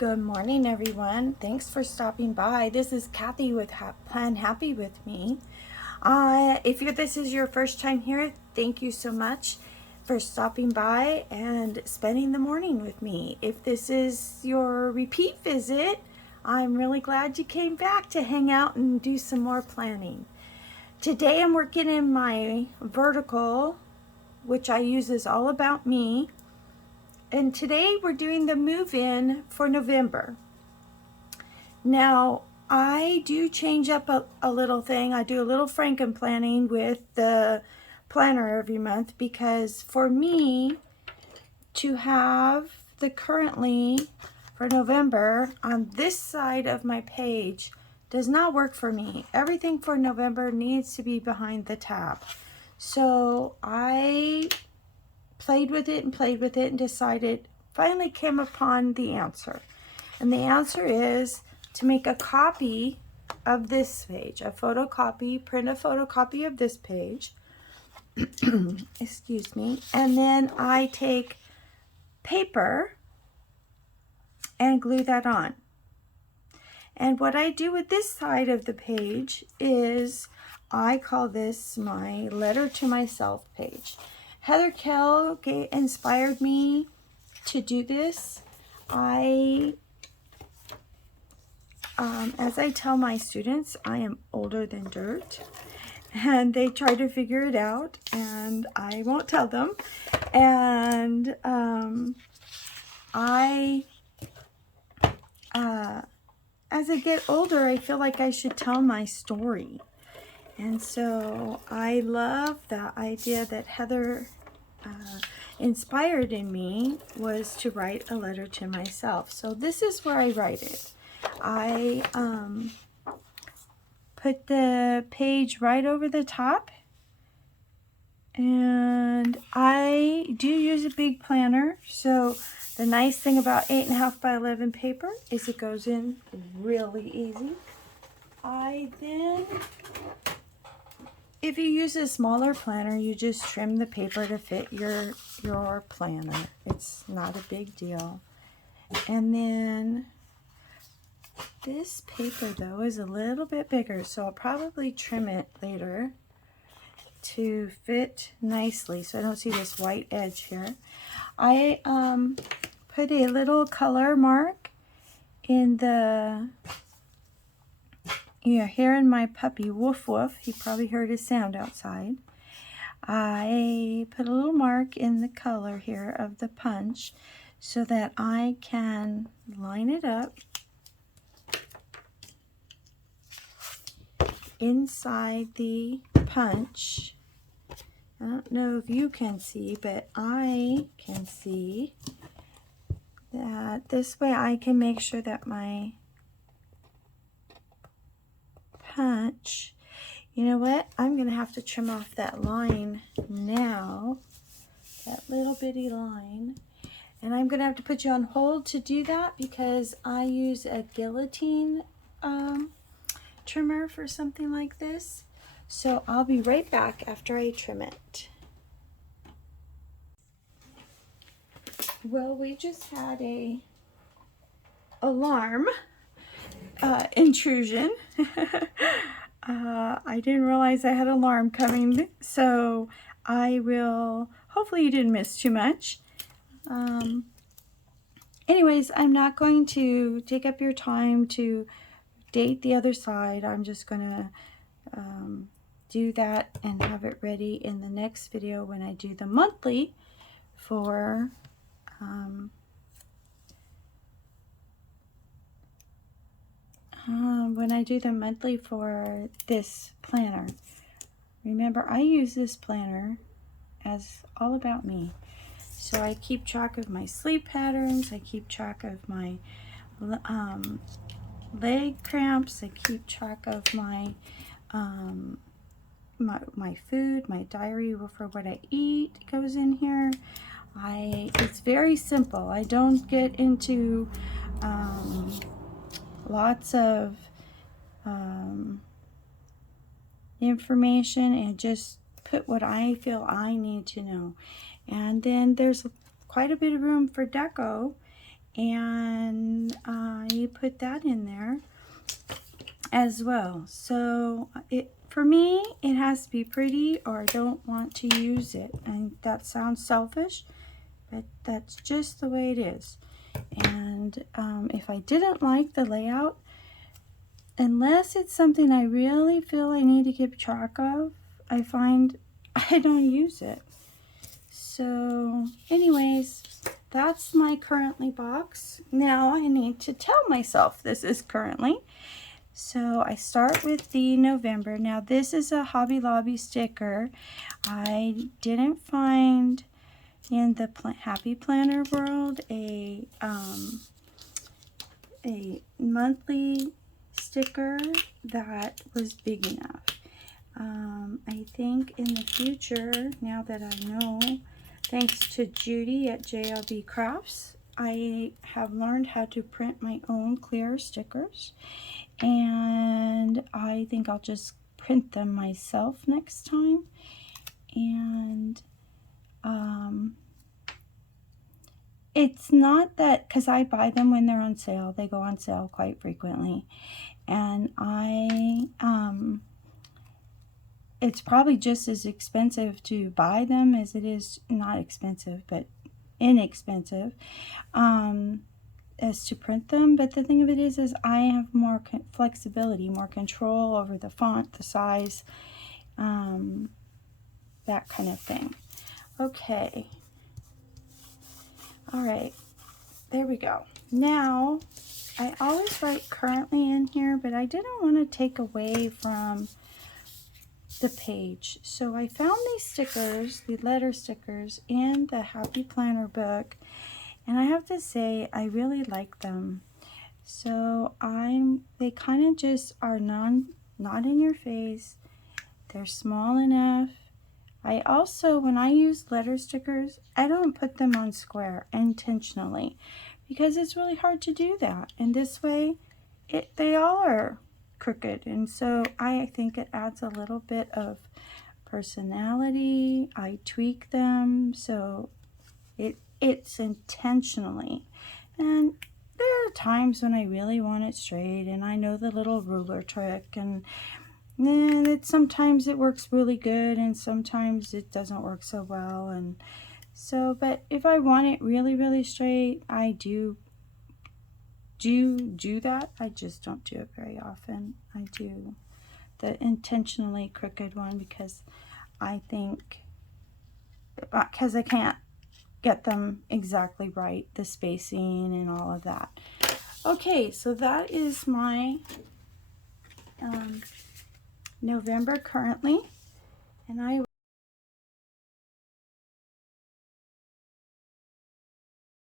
Good morning, everyone. Thanks for stopping by. This is Kathy with Plan Happy with me. If this is your first time here, thank you so much for stopping by and spending the morning with me. If this is your repeat visit, I'm really glad you came back to hang out and do some more planning. Today I'm working in my vertical, which I use is all about me. And today we're doing the move-in for November. Now, I do change up a little thing. I do a little Frankenplanning with the planner every month because for me to have the currently for November on this side of my page does not work for me. Everything for November needs to be behind the tab. So I played with it and decided, finally came upon the answer. And the answer is to make a copy of this page, print a photocopy of this page, excuse me, and then I take paper and glue that on. And what I do with this side of the page is I call this my letter to myself page. Heather Kell inspired me to do this. As I tell my students, I am older than dirt, and they try to figure it out, and I won't tell them. And as I get older, I feel like I should tell my story. And so I love the idea that Heather inspired in me was to write a letter to myself. So this is where I write it. I put the page right over the top, and I do use a big planner. So the nice thing about 8.5 by 11 paper is it goes in really easy. If you use a smaller planner, you just trim the paper to fit your planner. It's not a big deal. And then this paper, though, is a little bit bigger, so I'll probably trim it later to fit nicely so I don't see this white edge here. I put a little color mark in the hearing my puppy woof woof. He probably heard his sound outside. I put a little mark in the color here of the punch so that I can line it up inside the punch. I don't know if you can see, but I can see that this way I can make sure that my punch, you know what, I'm gonna have to trim off that line now, that little bitty line, and I'm gonna have to put you on hold to do that because I use a guillotine trimmer for something like this. So I'll be right back after I trim it. Well, we just had a alarm intrusion. I didn't realize I had an alarm coming, so hopefully you didn't miss too much. Anyways, I'm not going to take up your time to date the other side. I'm just gonna do that and have it ready in the next video when I do the monthly for this planner. Remember, I use this planner as all about me. So I keep track of my sleep patterns, I keep track of my leg cramps, I keep track of my my food, my diary for what I eat goes in here. It's very simple. I don't get into lots of information, and just put what I feel I need to know. And then there's quite a bit of room for deco and I put that in there as well. So for me, it has to be pretty or I don't want to use it. And that sounds selfish, but that's just the way it is. And if I didn't like the layout, unless it's something I really feel I need to keep track of, I find I don't use it. So anyways, that's my currently box. Now I need to tell myself this is currently. So I start with the November. Now this is a Hobby Lobby sticker. I didn't find in the Happy Planner world a monthly sticker that was big enough. I think in the future, now that I know, thanks to Judi at JLBcrafts, I have learned how to print my own clear stickers, and I think I'll just print them myself next time. And it's not that, because I buy them when they're on sale. They go on sale quite frequently, and it's probably just as expensive to buy them as it is, not expensive, but inexpensive, as to print them. But the thing of it is I have more flexibility, more control over the font, the size, that kind of thing. Okay. All right. There we go. Now, I always write currently in here, but I didn't want to take away from the page. So I found these stickers, the letter stickers, in the Happy Planner book, and I have to say I really like them. So they kind of just are not in your face. They're small enough. I also, when I use letter stickers, I don't put them on square intentionally because it's really hard to do that. And this way, they all are crooked, and so I think it adds a little bit of personality. I tweak them so it's intentionally. And there are times when I really want it straight, and I know the little ruler trick, and sometimes it works really good and sometimes it doesn't work so well. And so, but if I want it really, really straight, I do that. I just don't do it very often. I do the intentionally crooked one because I think, because I can't get them exactly right, the spacing and all of that. Okay, so that is my November currently, and I